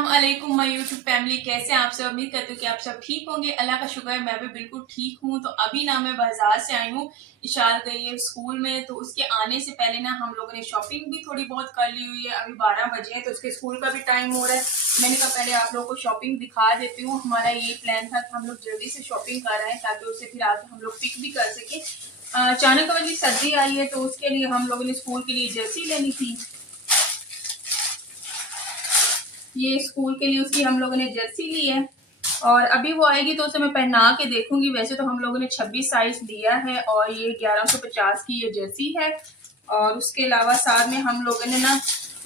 अस्सलाम वालेकुम my YouTube family, कैसे हैं आप सब। उम्मीद करती हूँ कि आप सब ठीक होंगे। अल्लाह का शुक्र है मैं भी बिल्कुल ठीक हूँ। तो अभी ना मैं बाजार से आई हूँ, इशाल गई है स्कूल में, तो उसके आने से पहले ना हम लोगों ने शॉपिंग भी थोड़ी बहुत कर ली हुई है। अभी 12 बजे हैं तो उसके स्कूल का भी टाइम हो रहा है। मैंने कहा पहले आप लोगों को शॉपिंग दिखा देती हूँ। हमारा ये प्लान था कि हम लोग जल्दी से शॉपिंग कर रहे हैं ताकि उससे फिर आके हम लोग पिक भी कर सके। अचानक वाली सर्दी आई है तो उसके लिए हम लोगों ने स्कूल के लिए जर्सी लेनी थी। ये स्कूल के लिए उसकी हम लोगों ने जर्सी ली है और अभी वो आएगी तो उसे मैं पहना के देखूंगी। वैसे तो हम लोगों ने 26 साइज लिया है और ये 1150 की ये जर्सी है। और उसके अलावा साथ में हम लोगों ने ना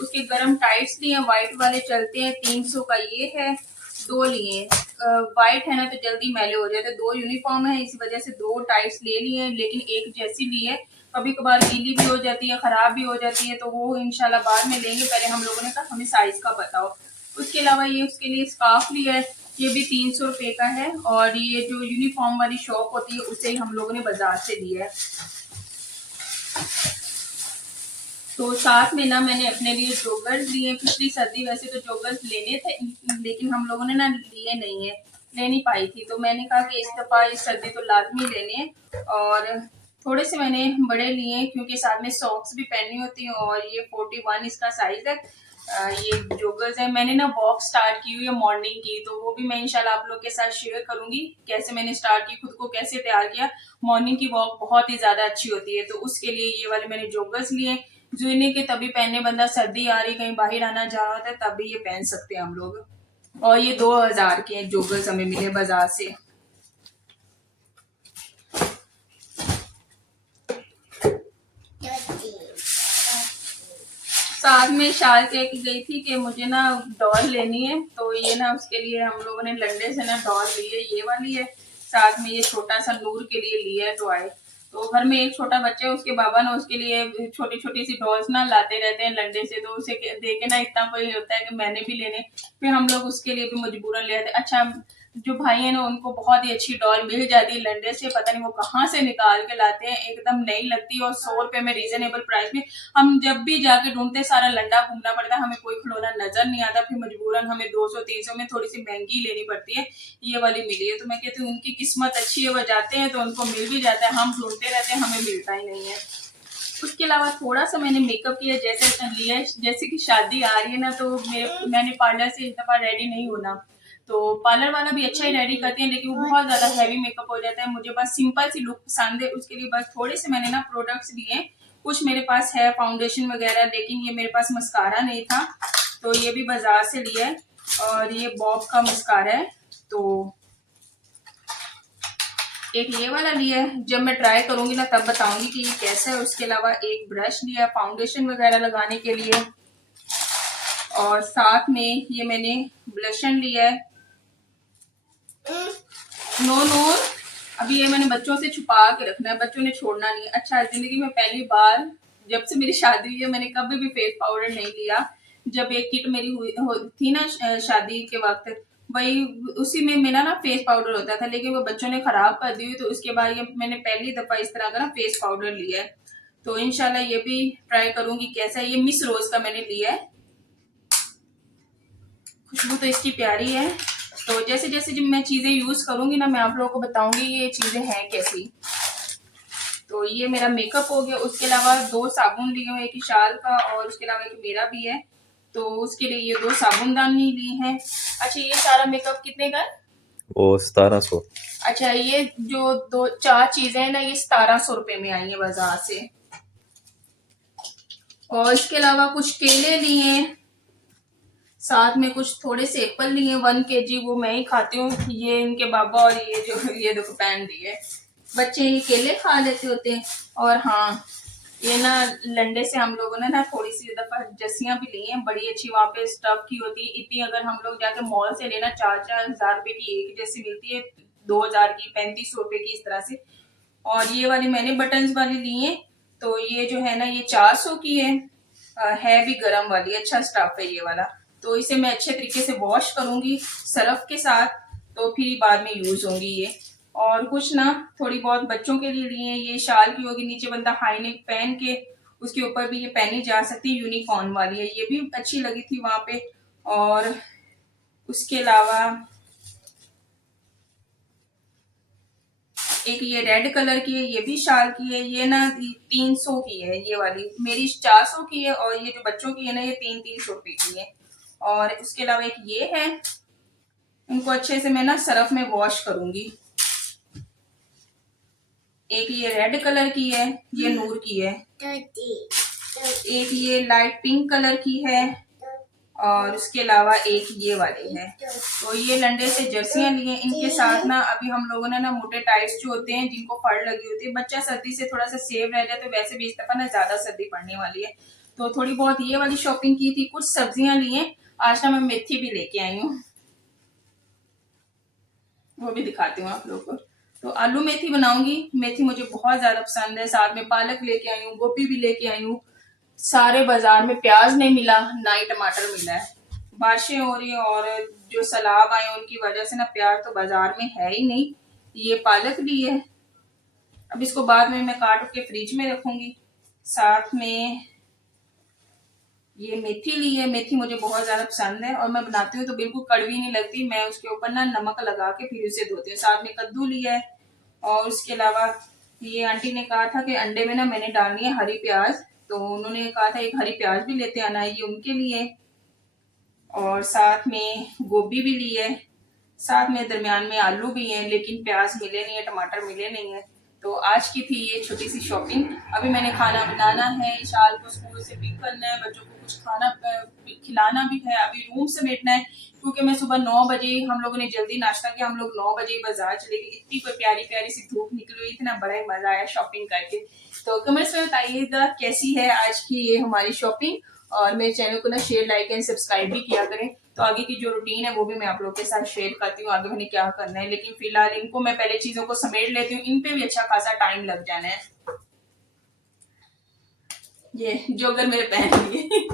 उसके गर्म टाइट्स लिए, व्हाइट वाले चलते हैं, 300 का ये है। दो लिए, व्हाइट है ना तो जल्दी मैले हो जाते, दो यूनिफॉर्म है इस वजह से दो टाइट्स ले लिए, लेकिन एक जर्सी ली है। कभी कभार गीली भी हो जाती है, खराब भी हो जाती है, तो वो इंशाल्लाह बाद में लेंगे। पहले हम लोगों ने कहा हमें साइज का बताओ। उसके अलावा ये उसके लिए स्कार्फ लिया है, ये भी 300 रुपए का है। और ये जो यूनिफॉर्म वाली शॉप होती है उसे ही हम लोगों ने बाजार से लिया है। तो साथ में ना मैंने अपने लिए जोगर्स लिए। पिछली सर्दी वैसे तो जोगर्स लेने थे लेकिन हम लोगों ने ना लिए नहीं है, ले नहीं पाई थी, तो मैंने कहा कि इस दफा इस सर्दी तो लाजमी लेने। और थोड़े से मैंने बड़े लिए क्योंकि साथ में सॉक्स भी पहननी होती है। और ये 41 इसका साइज है। ये जोगर्स है। मैंने ना वॉक स्टार्ट की हुई है मॉर्निंग की, तो वो भी मैं इंशाल्लाह आप लोग के साथ शेयर करूंगी कैसे मैंने स्टार्ट की, खुद को कैसे तैयार किया। मॉर्निंग की वॉक बहुत ही ज्यादा अच्छी होती है, तो उसके लिए ये वाले मैंने जोगर्स लिए जो इन्हें के तभी पहनने, बंदा सर्दी आ रही कहीं बाहर आना जा रहा होता है तभी ये पहन सकते हैं हम लोग। और ये 2000 के जोगर्स हमें मिले बाजार से। साथ में शाल कह के गई थी कि मुझे ना डॉल लेनी है, तो ये ना उसके लिए हम लोगों ने लंडे से ना डॉल ली है, ये वाली है। साथ में ये छोटा सा नूर के लिए लिया है टॉय। तो घर में एक छोटा बच्चा है, उसके बाबा ना उसके लिए छोटी छोटी सी डॉल्स ना लाते रहते हैं लंडे से, तो उसे देखे ना इतना कोई होता है कि मैंने भी लेने। फिर हम लोग उसके लिए भी मजबूरन ले आते। अच्छा, जो भाई है ना उनको बहुत ही अच्छी डॉल मिल जाती है लंडे से, पता नहीं वो कहाँ से निकाल के लाते हैं, एकदम नई लगती है और 100 रुपए में रीजनेबल प्राइस में। हम जब भी जाके ढूंढते सारा लंडा घूमना पड़ता है, हमें कोई खिलौना नजर नहीं आता, फिर मजबूरन हमें 200-300 में थोड़ी सी महंगी लेनी पड़ती है। ये वाली मिली है तो मैं कहती हूँ उनकी किस्मत अच्छी है, वो जाते हैं तो उनको मिल भी जाता है, हम ढूंढते रहते हैं हमें मिलता ही नहीं है। उसके अलावा थोड़ा सा मैंने मेकअप किया, जैसे लिया जैसे कि शादी आ रही है ना, तो मैंने पार्लर से इस दफा रेडी नहीं होना। तो पार्लर वाला भी अच्छा ही रेडी करते हैं लेकिन वो बहुत ज्यादा हैवी मेकअप हो जाता है। मुझे बस सिंपल सी लुक पसंद है, उसके लिए बस थोड़े से मैंने ना प्रोडक्ट्स लिए। कुछ मेरे पास है फाउंडेशन वगैरह, लेकिन ये मेरे पास मस्कारा नहीं था तो ये भी बाजार से लिया है। और ये बॉब का मस्कारा है, तो एक ये वाला लिया है, जब मैं ट्राई करूंगी ना तब बताऊंगी कि ये कैसा है। उसके अलावा एक ब्रश लिया फाउंडेशन वगैरह लगाने के लिए। और साथ में ये मैंने ब्लशन लिया है। नो नो, अभी ये मैंने बच्चों से छुपा के रखना है, बच्चों ने छोड़ना नहीं। अच्छा, जिंदगी में पहली बार जब से मेरी शादी हुई है मैंने कभी भी फेस पाउडर नहीं लिया। जब एक किट मेरी हुई थी ना शादी के वक्त, वही उसी में मेरा ना फेस पाउडर होता था, लेकिन वो बच्चों ने खराब कर दी हुई, तो उसके बाद ये मैंने पहली दफा इस तरह का ना फेस पाउडर लिया है। तो इंशाल्लाह ये भी ट्राई करूंगी कैसा है। ये मिस रोज का मैंने लिया है, खुशबू तो इसकी प्यारी है। तो जैसे जैसे जब मैं चीजें यूज करूंगी ना मैं आप लोगों को बताऊंगी ये चीजें हैं कैसी। तो ये मेरा मेकअप हो गया। उसके अलावा 2 साबुन लिए हुए, एक शाल का और उसके अलावा एक मेरा भी है, तो उसके लिए ये 2 साबुनदानी ली हैं। अच्छा, ये सारा मेकअप कितने का है? वो 1700। अच्छा, ये जो 2-4 चीजें हैं ना ये 1700 रुपए में आई है बाजार से। और इसके अलावा कुछ केले लिए, साथ में कुछ थोड़े से एप्पल लिए 1 kg, वो मैं ही खाती हूँ, ये इनके बाबा और ये जो ये देखो पैन दिए, बच्चे ये केले खा लेते होते हैं। और हाँ, ये ना लंडे से हम लोगों ने ना थोड़ी सी दफा जस्सियां भी ली हैं, बड़ी अच्छी, वहां पे स्टफ की होती है इतनी। अगर हम लोग जाके मॉल से लेना 4-4 हजार रुपए की एक जैसी मिलती है, 2000 की, 3500 रुपए की, इस तरह से। और ये वाली मैंने बटन्स वाली ली है, तो ये जो है ना ये 400 की है भी गर्म वाली, अच्छा स्टफ है ये वाला। तो इसे मैं अच्छे तरीके से वॉश करूंगी सरफ के साथ, तो फिर बाद में यूज होंगी ये। और कुछ ना थोड़ी बहुत बच्चों के लिए लिए, ये शाल की होगी, नीचे बंदा हाई नेक पहन के उसके ऊपर भी ये पहनी जा सकती है, यूनिकॉर्न वाली है, ये भी अच्छी लगी थी वहां पे। और उसके अलावा एक ये रेड कलर की है, ये भी शाल की है। ये ना 300 की है, ये वाली मेरी 400 की है, और ये जो बच्चों की है ना, ये 300 रुपए की है। और उसके अलावा एक ये है, इनको अच्छे से मैं ना सरफ में वॉश करूंगी। एक ये रेड कलर की है, ये नूर की है। एक ये लाइट पिंक कलर की है, और उसके अलावा एक ये वाले है। तो ये लंडे से जर्सियां लिए। इनके साथ ना अभी हम लोगों ने ना मोटे टाइट्स जो होते हैं, जिनको फड़ लगी होती है, बच्चा सर्दी से थोड़ा सा सेव रह जाए, तो वैसे भी इस दफा ना ज्यादा सर्दी पड़ने वाली है, तो थोड़ी बहुत ये वाली शॉपिंग की थी। कुछ सब्जियां लिए। आज ना मैं मेथी भी लेके आई हूँ, वो भी दिखाती हूँ आप लोगों को। तो आलू मेथी बनाऊंगी। मेथी मुझे बहुत ज्यादा पसंद है। साथ में पालक लेके आई हूँ, गोभी भी लेके आई हूँ। सारे बाजार में प्याज नहीं मिला, ना ही टमाटर मिला है। बारिशें हो रही है, और जो सैलाब आए उनकी वजह से ना प्याज तो बाजार में है ही नहीं। ये पालक ली है, अब इसको बाद में मैं काट के फ्रिज में रखूंगी। साथ में ये मेथी ली है। मेथी मुझे बहुत ज्यादा पसंद है, और मैं बनाती हूँ तो बिल्कुल कड़वी नहीं लगती। मैं उसके ऊपर ना नमक लगा के फिर उसे धोती हूँ। साथ में कद्दू लिया है, और उसके अलावा ये आंटी ने कहा था कि अंडे में ना मैंने डालनी है हरी प्याज, तो उन्होंने कहा था एक हरी प्याज भी लेते आना है, ये उनके लिए। और साथ में गोभी भी ली है। साथ में दरमियान में आलू भी हैं, लेकिन प्याज मिले नहीं है, टमाटर मिले नहीं है। तो आज की थी ये छोटी सी शॉपिंग। अभी मैंने खाना बनाना है, इशाल को स्कूल से पिक करना है, बच्चों को कुछ खाना खिलाना भी है, अभी रूम समेटना है, क्योंकि मैं सुबह 9 बजे, हम लोगों ने जल्दी नाश्ता किया, हम लोग 9 बजे बाजार चले गए। इतनी कोई प्यारी प्यारी सी धूप निकली हुई, इतना बड़ा ही मजा आया शॉपिंग करके। तो कमेंट्स में बताइएगा कैसी है आज की ये हमारी शॉपिंग, और मेरे चैनल को ना शेयर, लाइक एंड सब्सक्राइब भी किया करें। तो आगे की जो रूटीन है वो भी मैं आप लोग के साथ शेयर करती हूँ, आगे मैंने क्या करना है। लेकिन फिलहाल इनको मैं पहले चीजों को समेट लेती हूँ, इन पे भी अच्छा खासा टाइम लग जाना है। ये जोगर मेरे पहन लिए।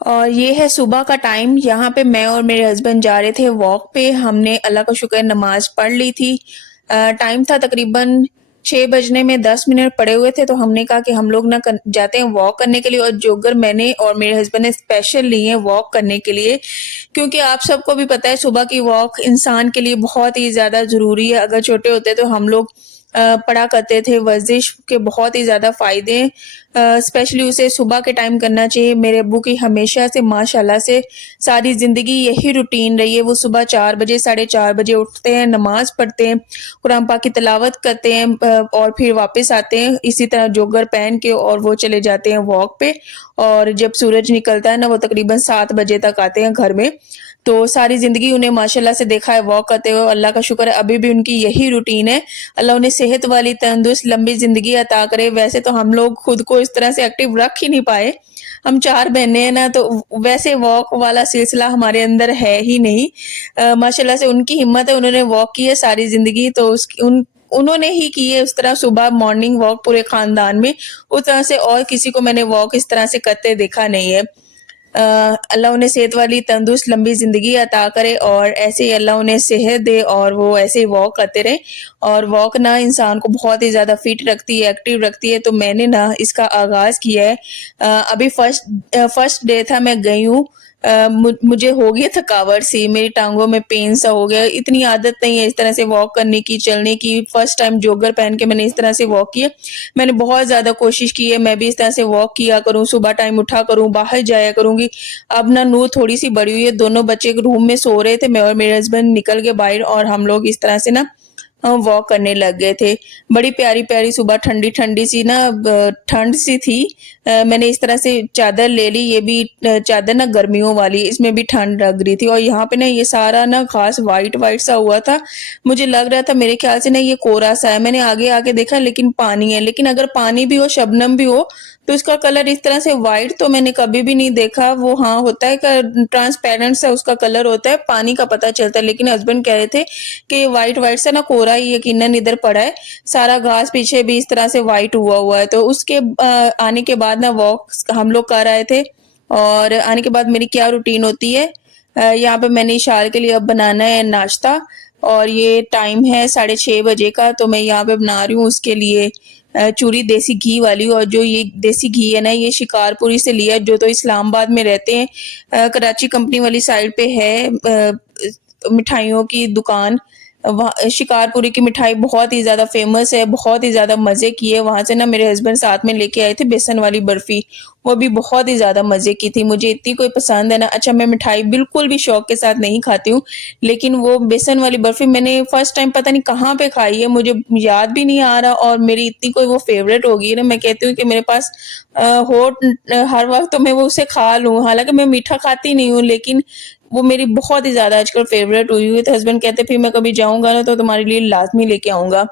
और ये है सुबह का टाइम। यहाँ पे मैं और मेरे हस्बैंड जा रहे थे वॉक पे। हमने अल्लाह का शुक्र नमाज पढ़ ली थी। टाइम था तकरीबन 6 बजने में 10 मिनट पड़े हुए थे, तो हमने कहा कि हम लोग ना जाते हैं वॉक करने के लिए। और जोगर मैंने और मेरे हस्बैंड ने स्पेशल लिए हैं वॉक करने के लिए, क्योंकि आप सबको भी पता है सुबह की वॉक इंसान के लिए बहुत ही ज़्यादा ज़रूरी है। अगर छोटे होते तो हम लोग पढ़ा करते थे वर्जिश के बहुत ही ज़्यादा फ़ायदे, स्पेशली उसे सुबह के टाइम करना चाहिए। मेरे अब्बू की हमेशा से माशाल्लाह से सारी ज़िंदगी यही रूटीन रही है। वो सुबह 4 बजे 4:30 बजे उठते हैं, नमाज़ पढ़ते हैं, कुरान पाक की तिलावत करते हैं, और फिर वापस आते हैं इसी तरह जोगर पहन के, और वो चले जाते हैं वॉक पे। और जब सूरज निकलता है ना, वो तकरीबन 7 बजे तक आते हैं घर में। तो सारी ज़िंदगी उन्हें माशाल्लाह से देखा है वॉक करते हुए। अल्लाह का शुक्र है अभी भी उनकी यही रूटीन है। अल्लाह उन्हें सेहत वाली तंदुरुस्त लंबी ज़िंदगी अता करे। वैसे तो हम लोग खुद को इस तरह से एक्टिव रख ही नहीं पाए। हम 4 बहनें हैं ना, तो वैसे वॉक वाला सिलसिला हमारे अंदर है ही नहीं। माशाल्लाह से उनकी हिम्मत है, उन्होंने वॉक की है सारी ज़िंदगी, तो उसकी उन्होंने ही की है उस तरह सुबह मॉर्निंग वॉक पूरे खानदान में। उस तरह से और किसी को मैंने वॉक इस तरह से करते देखा नहीं है। अल्लाह उन्हें सेहत वाली तंदुरुस्त लंबी ज़िंदगी अता करे, और ऐसे ही अल्लाह उन्हें सेहत दे, और वो ऐसे ही वॉक करते रहे। और वॉक ना इंसान को बहुत ही ज़्यादा फिट रखती है, एक्टिव रखती है। तो मैंने ना इसका आगाज़ किया है। अभी फर्स्ट डे था, मैं गई हूँ। मुझे हो गई थकावट सी, मेरी टांगों में पेन सा हो गया। इतनी आदत नहीं है इस तरह से वॉक करने की, चलने की। फर्स्ट टाइम जोगर पहन के मैंने इस तरह से वॉक किया। मैंने बहुत ज़्यादा कोशिश की है मैं भी इस तरह से वॉक किया करूँ, सुबह टाइम उठा करूँ, बाहर जाया करूँगी। अब ना नूर थोड़ी सी बड़ी हुई है, दोनों बच्चे रूम में सो रहे थे, मैं और मेरे हस्बैंड निकल गए बाहर, और हम लोग इस तरह से ना वॉक करने लग गए थे। बड़ी प्यारी प्यारी सुबह ठंडी ठंडी सी ना, ठंड सी थी। मैंने इस तरह से चादर ले ली, ये भी चादर ना गर्मियों वाली, इसमें भी ठंड लग रही थी। और यहाँ पे ना ये सारा ना घास वाइट वाइट सा हुआ था। मुझे लग रहा था मेरे ख्याल से ना ये कोरा सा है। मैंने आगे आके देखा, लेकिन पानी है। लेकिन अगर पानी भी हो, शबनम भी हो, तो इसका कलर इस तरह से वाइट तो मैंने कभी भी नहीं देखा। वो हाँ होता है कि ट्रांसपेरेंट सा उसका कलर होता है, पानी का पता चलता है। लेकिन हस्बैंड कह रहे थे कि वाइट वाइट सा ना कोरा ही यकीनन इधर पड़ा है। सारा घास पीछे भी इस तरह से वाइट हुआ हुआ है। तो उसके आने के बाद ना वॉक हम लोग कर आए थे। और आने के बाद मेरी क्या रूटीन होती है, यहाँ पे मैंने इशाल के लिए अब बनाना है नाश्ता, और ये टाइम है 6:30 बजे का। तो मैं यहाँ पे बना रही हूँ उसके लिए चूरी देसी घी वाली। और जो ये देसी घी है ना, ये शिकारपुरी से लिया, जो तो इस्लामाबाद में रहते हैं। कराची कंपनी वाली साइड पे है मिठाइयों की दुकान। वहाँ शिकारपुरी की मिठाई बहुत ही ज़्यादा फेमस है, बहुत ही ज़्यादा मज़े की है। वहाँ से ना मेरे हस्बैंड साथ में लेके आए थे बेसन वाली बर्फ़ी, वो भी बहुत ही ज़्यादा मज़े की थी। मुझे इतनी कोई पसंद है ना, अच्छा मैं मिठाई बिल्कुल भी शौक के साथ नहीं खाती हूँ, लेकिन वो बेसन वाली बर्फ़ी मैंने फर्स्ट टाइम पता नहीं कहाँ पे खाई है, मुझे याद भी नहीं आ रहा, और मेरी इतनी कोई वो फ़ेवरेट हो गई है ना, मैं कहती हूँ कि मेरे पास हो हर वक़्त तो मैं वो उसे खा लूँ। हालाँकि मैं मीठा खाती नहीं हूँ, लेकिन वो मेरी बहुत ही ज़्यादा आजकल फ़ेवरेट हुई हुई है। तो हस्बैंड कहते फिर मैं कभी जाऊँगा ना तो तुम्हारे लिए लाज़मी लेके आऊँगा।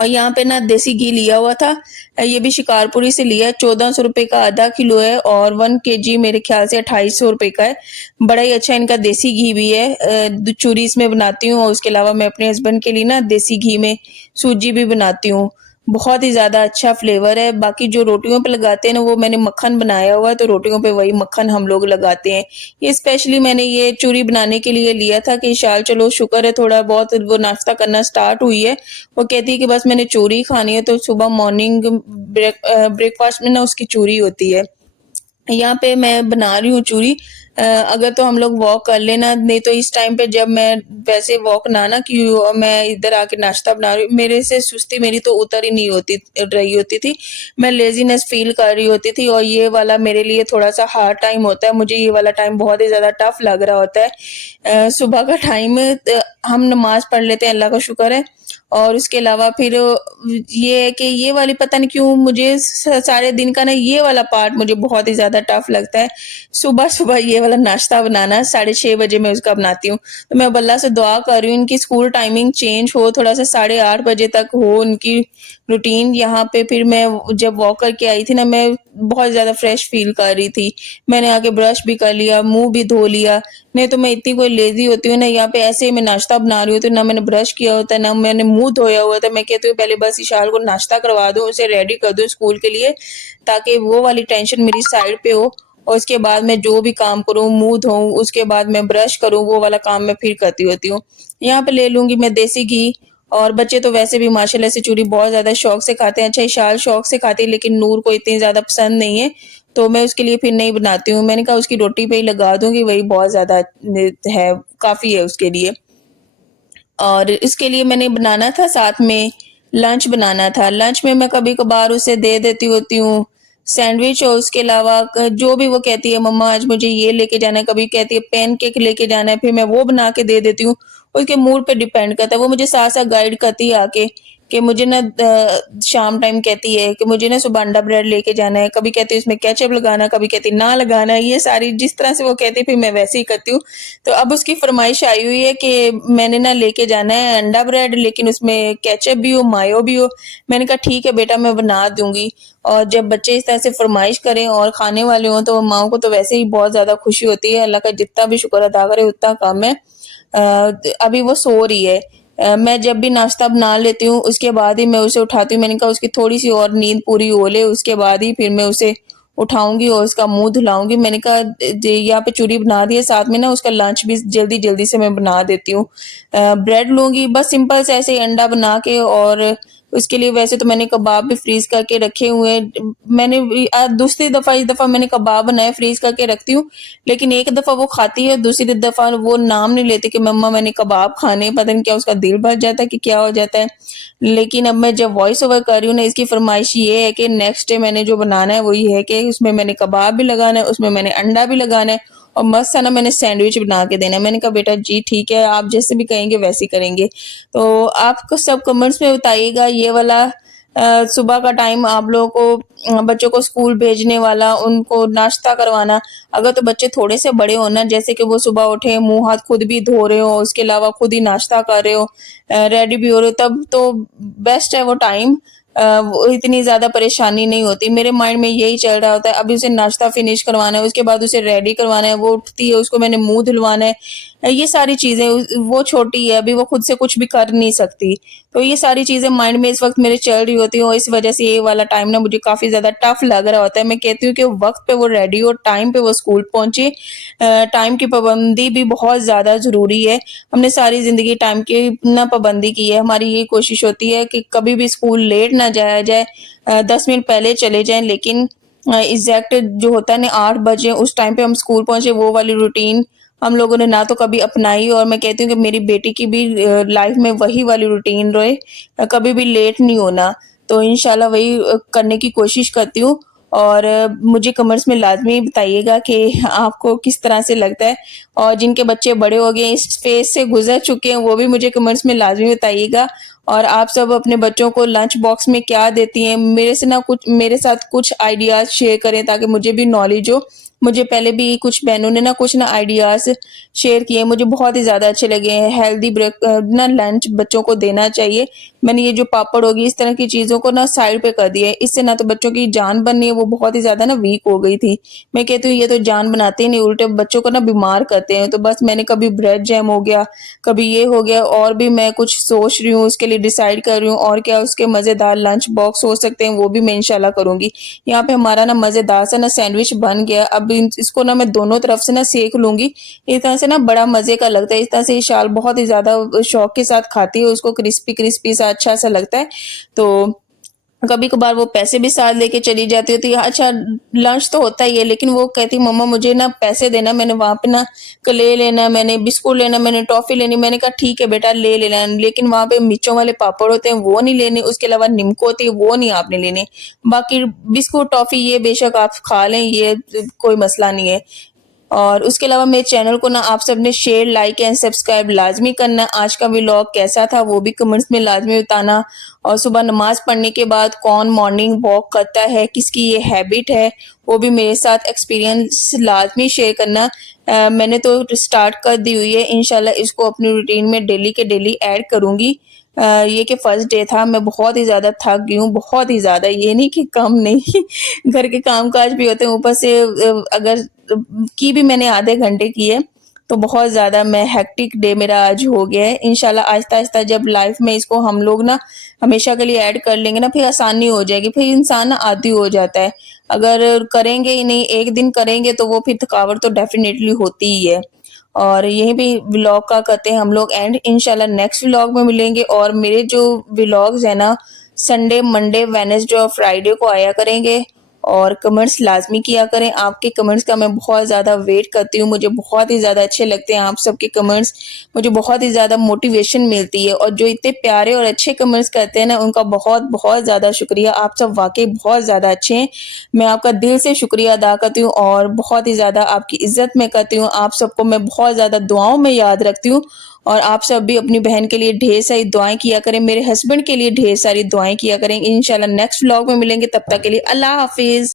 और यहाँ पे ना देसी घी लिया हुआ था, ये भी शिकारपुरी से लिया है। 1400 रुपए का आधा किलो है, और 1 केजी मेरे ख्याल से 2800 रुपए का है। बड़ा ही अच्छा इनका देसी घी भी है। चूरी इसमें बनाती हूँ, और उसके अलावा मैं अपने हस्बैंड के लिए ना देसी घी में सूजी भी बनाती हूँ। बहुत ही ज़्यादा अच्छा फ्लेवर है। बाकी जो रोटियों पे लगाते हैं ना, वो मैंने मक्खन बनाया हुआ है, तो रोटियों पे वही मक्खन हम लोग लगाते हैं। ये स्पेशली मैंने ये चूरी बनाने के लिए लिया था कि शाल चलो शुक्र है थोड़ा बहुत वो नाश्ता करना स्टार्ट हुई है। वो कहती है कि बस मैंने चूरी खानी है, तो सुबह मॉर्निंग ब्रेकफास्ट में ना उसकी चूरी होती है। यहाँ पे मैं बना रही हूँ चूरी। अगर तो हम लोग वॉक कर लेना, नहीं तो इस टाइम पे जब मैं वैसे वॉक ना कि मैं इधर आके नाश्ता बना रही हूँ, मेरे से सुस्ती मेरी तो उतर ही नहीं होती रही होती थी। मैं लेजीनेस फील कर रही होती थी, और ये वाला मेरे लिए थोड़ा सा हार्ड टाइम होता है। मुझे ये वाला टाइम बहुत ही ज़्यादा टफ लग रहा होता है। सुबह का टाइम हम नमाज पढ़ लेते हैं, अल्लाह का शुक्र है। और उसके अलावा फिर ये है कि ये वाली पता नहीं क्यों मुझे सारे दिन का ना ये वाला पार्ट मुझे बहुत ही ज़्यादा टफ लगता है। सुबह सुबह ये वाला नाश्ता बनाना 6:30 बजे मैं उसका बनाती हूँ। तो मैं अब अल्लाह से दुआ कर रही हूँ इनकी स्कूल टाइमिंग चेंज हो, थोड़ा सा 8:30 बजे तक हो उनकी रूटीन। यहाँ पे फिर मैं जब वॉक करके आई थी ना, मैं बहुत ज़्यादा फ्रेश फील कर रही थी। मैंने आके ब्रश भी कर लिया, मुंह भी धो लिया। नहीं तो मैं इतनी कोई लेजी होती हूँ ना, यहाँ पे ऐसे ही मैं नाश्ता बना रही होती हूँ, ना मैंने ब्रश किया होता है, ना मैंने मुंह धोया हुआ था। मैं कहती हूँ पहले बस इशाल को नाश्ता करवा दूँ, उसे रेडी कर दूँ स्कूल के लिए, ताकि वो वाली टेंशन मेरी साइड पे हो। और उसके बाद मैं जो भी काम करूँ, मुंह धोऊं, उसके बाद मैं ब्रश करूँ, वो वाला काम मैं फिर करती होती हूँ। यहाँ पे ले लूंगी मैं देसी घी। और बच्चे तो वैसे भी माशाल्लाह से चूरी बहुत ज्यादा शौक से खाते हैं। अच्छा इशाल शौक से खाती है, लेकिन नूर को इतनी ज्यादा पसंद नहीं है, तो मैं उसके लिए फिर नहीं बनाती हूँ। मैंने कहा उसकी रोटी पे ही लगा दूंगी, वही बहुत ज्यादा है, काफी है उसके लिए। और इसके लिए मैंने बनाना था, साथ में लंच बनाना था। लंच में मैं कभी कभार उसे दे देती होती हूँ सैंडविच, और उसके अलावा जो भी वो कहती है मम्मा आज मुझे ये लेके जाना है, कभी कहती है पैनकेक लेके जाना है, फिर मैं वो बना के दे देती हूँ। उसके मूड पे डिपेंड करता है, वो मुझे साथ साथ गाइड करती है आके कि मुझे ना शाम टाइम कहती है कि मुझे ना सुबह अंडा ब्रेड लेके जाना है, कभी कहती है उसमें केचप लगाना, कभी कहती है ना लगाना। ये सारी जिस तरह से वो कहती है फिर मैं वैसे ही करती हूँ। तो अब उसकी फरमाइश आई हुई है कि मैंने ना लेके जाना है अंडा ब्रेड, लेकिन उसमें केचप भी हो, मायो भी हो। मैंने कहा ठीक है बेटा, मैं बना दूंगी। और जब बच्चे इस तरह से फरमाइश करें और खाने वाले हों, तो माओ को तो वैसे ही बहुत ज्यादा खुशी होती है। अल्लाह का जितना भी शुक्र अदा करे उतना कम है। अभी वो सो रही है। मैं जब भी नाश्ता बना लेती हूँ, उसके बाद ही मैं उसे उठाती हूँ। मैंने कहा उसकी थोड़ी सी और नींद पूरी हो ले, उसके बाद ही फिर मैं उसे उठाऊंगी और उसका मुंह धुलाऊंगी। मैंने कहा यहाँ पे चूरी बना दी है, साथ में ना उसका लंच भी जल्दी जल्दी से मैं बना देती हूँ। ब्रेड लूंगी बस सिंपल से ऐसे ही अंडा बना के, और उसके लिए वैसे तो मैंने कबाब भी फ्रीज करके रखे हुए हैं। मैंने दूसरी दफा इस दफा मैंने कबाब बनाए, फ्रीज करके रखती हूँ। लेकिन एक दफा वो खाती है, दूसरी दफा वो नाम नहीं लेती कि मम्मा मैंने कबाब खाने, पता नहीं क्या उसका दिल भर जाता है कि क्या हो जाता है। लेकिन अब मैं जब वॉइस ओवर कर रही हूँ ना, इसकी फरमाइश ये है कि नेक्स्ट डे मैंने जो बनाना है वो ये है कि उसमें मैंने कबाब भी लगाना है, उसमें मैंने अंडा भी लगाना है, और मस्त सा ना मैंने सैंडविच बना के देना है। मैंने कहा बेटा जी ठीक है, आप जैसे भी कहेंगे वैसे ही करेंगे। तो आपको सब कमेंट्स में बताइएगा ये वाला सुबह का टाइम आप लोगों को बच्चों को स्कूल भेजने वाला, उनको नाश्ता करवाना। अगर तो बच्चे थोड़े से बड़े हो ना, जैसे कि वो सुबह उठे, मुंह हाथ खुद भी धो रहे हो, उसके अलावा खुद ही नाश्ता कर रहे हो, रेडी भी हो रहे हो, तब तो बेस्ट है वो टाइम। वो इतनी ज्यादा परेशानी नहीं होती। मेरे माइंड में यही चल रहा होता है, अभी उसे नाश्ता फिनिश करवाना है, उसके बाद उसे रेडी करवाना है, वो उठती है उसको मैंने मुंह धुलवाना है। ये सारी चीजें, वो छोटी है अभी, वो खुद से कुछ भी कर नहीं सकती। तो ये सारी चीजें माइंड में इस वक्त मेरे चल रही होती है, और इस वजह से ये वाला टाइम ना मुझे काफी ज्यादा टफ लग रहा होता है। मैं कहती हूँ कि वक्त पे वो रेडी हो, टाइम पे वो स्कूल पहुंचे। टाइम की पाबंदी भी बहुत ज्यादा जरूरी है। हमने सारी जिंदगी टाइम की ना पाबंदी की है। हमारी यही कोशिश होती है कि कभी भी स्कूल लेट ना ना जाया जाए, 10 मिनट पहले चले जाएं, लेकिन एग्जैक्ट जो होता है ना 8 बजे उस टाइम पे हम स्कूल पहुंचे, वो वाली रूटीन हम लोगों ने ना तो कभी अपनाई, और मैं कहती हूँ कि मेरी बेटी की भी लाइफ में वही वाली रूटीन रहे, कभी भी लेट नहीं होना। तो इंशाल्लाह वही करने की कोशिश करती हूँ। और मुझे कमेंट्स में लाजमी बताइएगा कि आपको किस तरह से लगता है, और जिनके बच्चे बड़े हो गए, इस फेज से गुजर चुके हैं, वो भी मुझे कमेंट्स में लाजमी बताइएगा। और आप सब अपने बच्चों को लंच बॉक्स में क्या देती हैं, मेरे साथ कुछ आइडियाज शेयर करें ताकि मुझे भी नॉलेज हो। मुझे पहले भी कुछ बहनों ने ना कुछ ना आइडियाज शेयर किए, मुझे बहुत ही ज़्यादा अच्छे लगे हैं। हेल्दी ब्रेक ना लंच बच्चों को देना चाहिए। मैंने ये जो पापड़ होगी इस तरह की चीज़ों को ना साइड पे कर दिया है, इससे ना तो बच्चों की जान बननी है, वो बहुत ही ज़्यादा ना वीक हो गई थी। मैं कहती हूँ ये तो जान बनाते ही नहीं, उल्टे बच्चों को ना बीमार करते हैं। तो बस मैंने कभी ब्रेड जैम हो गया, कभी ये हो गया, और भी मैं कुछ सोच रही हूँ, उसके लिए डिसाइड कर रही हूँ और क्या उसके मज़ेदार लंच बॉक्स हो सकते हैं, वो भी मैं इंशाल्लाह करूँगी। यहाँ पे हमारा ना मज़ेदार सा ना सैंडविच बन गया। अब इसको ना मैं दोनों तरफ से ना सेक लूंगी। इस तरह से ना बड़ा मज़े का लगता है। इस तरह से शाल बहुत ही ज़्यादा शौक के साथ खाती है, उसको क्रिस्पी क्रिस्पी सा अच्छा सा लगता है। तो कभी कभार वो पैसे भी साथ लेके चली जाती होती है। अच्छा, लंच तो होता ही है, लेकिन वो कहती मम्मा मुझे ना पैसे देना, मैंने वहां पे ना ले लेना, मैंने बिस्कुट लेना, मैंने टॉफी लेनी। मैंने कहा ठीक है बेटा ले लेना, लेकिन वहां पे मिर्चों वाले पापड़ होते हैं वो नहीं लेने, उसके अलावा निम्को होती है वो नहीं आपने लेने। बाकी बिस्कुट टॉफी ये बेशक आप खा लें, ये कोई मसला नहीं है। और उसके अलावा मेरे चैनल को ना आप सब ने शेयर लाइक एंड सब्सक्राइब लाजमी करना। आज का व्लॉग कैसा था वो भी कमेंट्स में लाजमी बताना। और सुबह नमाज पढ़ने के बाद कौन मॉर्निंग वॉक करता है, किसकी ये हैबिट है, वो भी मेरे साथ एक्सपीरियंस लाजमी शेयर करना। मैंने तो स्टार्ट कर दी हुई है, इंशाल्लाह इसको अपनी रूटीन में डेली के डेली ऐड करूँगी। ये कि फर्स्ट डे था, मैं बहुत ही ज़्यादा थक गई हूँ, बहुत ही ज़्यादा, ये नहीं कि कम नहीं घर के काम-काज भी होते हैं, ऊपर से अगर की भी मैंने आधे घंटे की है, तो बहुत ज़्यादा मैं हेक्टिक डे मेरा आज हो गया है। इंशाल्लाह आहिस्ता-आहिस्ता जब लाइफ में इसको हम लोग ना हमेशा के लिए ऐड कर लेंगे ना, फिर आसानी हो जाएगी, फिर इंसान ना आदी हो जाता है। अगर करेंगे ही नहीं, एक दिन करेंगे तो वो फिर थकावट तो डेफ़िनेटली होती ही है। और यहीं पे व्लॉग का करते हैं हम लोग एंड। इंशाल्लाह नेक्स्ट व्लॉग में मिलेंगे। और मेरे जो व्लॉग्स हैं ना संडे, मंडे, वेडनेसडे और फ्राइडे को आया करेंगे। और कमेंट्स लाजमी किया करें, आपके कमेंट्स का मैं बहुत ज़्यादा वेट करती हूँ, मुझे बहुत ही ज़्यादा अच्छे लगते हैं आप सबके कमेंट्स, मुझे बहुत ही ज़्यादा मोटिवेशन मिलती है। और जो इतने प्यारे और अच्छे कमेंट्स करते हैं ना उनका बहुत बहुत ज़्यादा शुक्रिया। आप सब वाकई बहुत ज़्यादा अच्छे हैं, मैं आपका दिल से शुक्रिया अदा करती हूँ और बहुत ही ज़्यादा आपकी इज्जत में करती हूँ। आप सबको मैं बहुत ज़्यादा दुआओं में याद रखती हूँ। और आप सब भी अपनी बहन के लिए ढेर सारी दुआएं किया करें, मेरे हस्बैंड के लिए ढेर सारी दुआएं किया करें। इंशाल्लाह नेक्स्ट व्लॉग में मिलेंगे, तब तक के लिए अल्लाह हाफिज।